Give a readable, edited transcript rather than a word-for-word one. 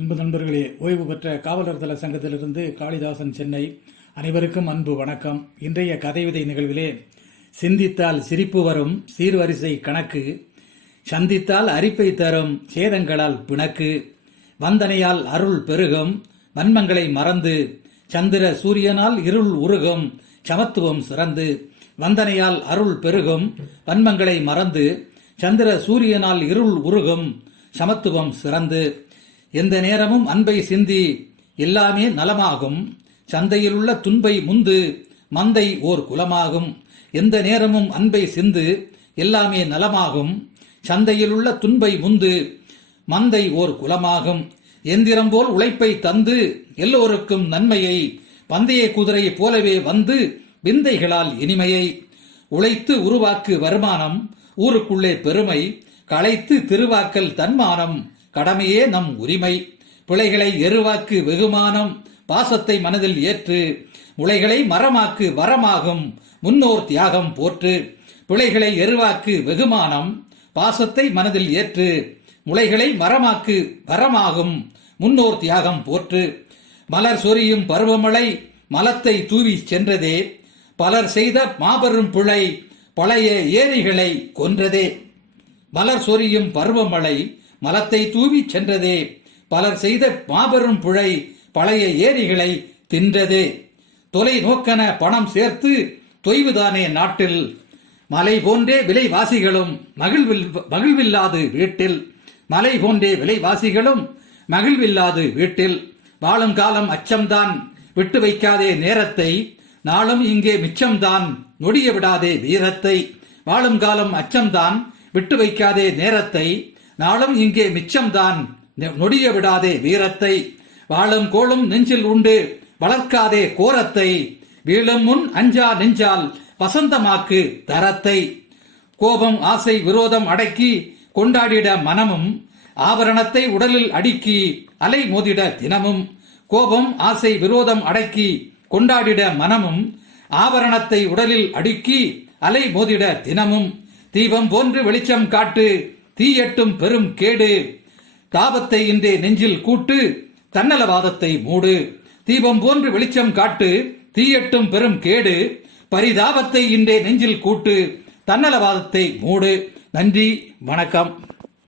அன்பு நண்பர்களே, ஓய்வு பெற்ற காவலர் தல சங்கத்திலிருந்து காளிதாசன், சென்னை. அனைவருக்கும் அன்பு வணக்கம். இன்றைய கதைவிதை நிகழ்விலே சிந்தித்தால் சிரிப்பு வரும் சீர்வரிசை கணக்கு, சந்தித்தால் அரிப்பை தரும் சேதங்களால் பிணக்கு, வந்தனையால் அருள் பெருகும் வன்மங்களை மறந்து, சந்திர சூரியனால் இருள் உருகும் சமத்துவம் சிறந்து. வந்தனையால் அருள் பெருகும் வன்மங்களை மறந்து, சந்திர சூரியனால் இருள் உருகும் சமத்துவம் சிறந்து. எந்த நேரமும் அன்பை சிந்தி எல்லாமே நலமாகும், சந்தையில் உள்ள துன்பை முந்து மந்தை ஓர் குலமாகும். எந்த நேரமும் அன்பை சிந்து எல்லாமே நலமாகும், சந்தையில் உள்ள துன்பை முந்து மந்தை ஓர் குலமாகும். எந்திரம் போல் உழைப்பை தந்து எல்லோருக்கும் நன்மையை, பந்தய குதிரை போலவே வந்து விந்தைகளால் இனிமையை. உழைத்து உருவாக்கு வருமானம், ஊருக்குள்ளே பெருமை, களைத்து திருவாக்கல் தன்மானம், கடமையே நம் உரிமை. பிழைகளை எருவாக்கு வெகுமானம், பாசத்தை மனதில் ஏற்று, முளைகளை மரமாக்கு வரமாகும் முன்னோர் தியாகம் போற்று. பிழைகளை எருவாக்கு வெகுமானம், பாசத்தை மனதில் ஏற்று, முளைகளை மரமாக்கு வரமாகும் முன்னோர் தியாகம் போற்று. மலர் சொரியும் பருவமழை மலத்தை தூவி சென்றதே, பலர் செய்த மாபெரும் பிழை பழைய ஏரிகளை கொன்றதே. மலர் சொரியும் பருவமழை மலத்தை தூவி சென்றதே, பலர் செய்த மாபெரும் பிழை பழைய ஏரிகளை தின்றதே. தொலை நோக்கன பணம் சேர்த்து தொய்வுதானே நாட்டில், மலை போன்றே விலைவாசிகளும் மகிழ்வில்லாது வீட்டில். மலை போன்றே விலைவாசிகளும் மகிழ்வில்லாது வீட்டில். வாழும் காலம் அச்சம்தான் விட்டு வைக்காதே நேரத்தை, நாளும் இங்கே மிச்சம்தான் நொடிய விடாதே வீரத்தை. வாழும் காலம் அச்சம்தான் விட்டு வைக்காதே நேரத்தை, நாளும் இங்கே மிச்சம்தான் நொடிய விடாதே வீரத்தை. வாழும் கோளும் நெஞ்சில் உண்டு வளர்க்காதே கோரத்தை, வீழும் முன் அஞ்சா நெஞ்சால் வசந்தமாக்கு தரத்தை. கோபம் ஆசை விரோதம் அடக்கி கொண்டாடிட மனமும், ஆபரணத்தை உடலில் அடுக்கி அலை மோதிட தினமும். கோபம் ஆசை விரோதம் அடக்கி கொண்டாடிட மனமும், ஆபரணத்தை உடலில் அடுக்கி அலை மோதிட தினமும். தீபம் போன்று வெளிச்சம் காட்டு தீயட்டும் பெரும் கேடு, தாபத்தை இன்றே நெஞ்சில் கூட்டு தன்னலவாதத்தை மூடு. தீபம் போன்று வெளிச்சம் காட்டு தீயட்டும் பெரும் கேடு, பரிதாபத்தை இன்றே நெஞ்சில் கூட்டு தன்னலவாதத்தை மூடு. நன்றி, வணக்கம்.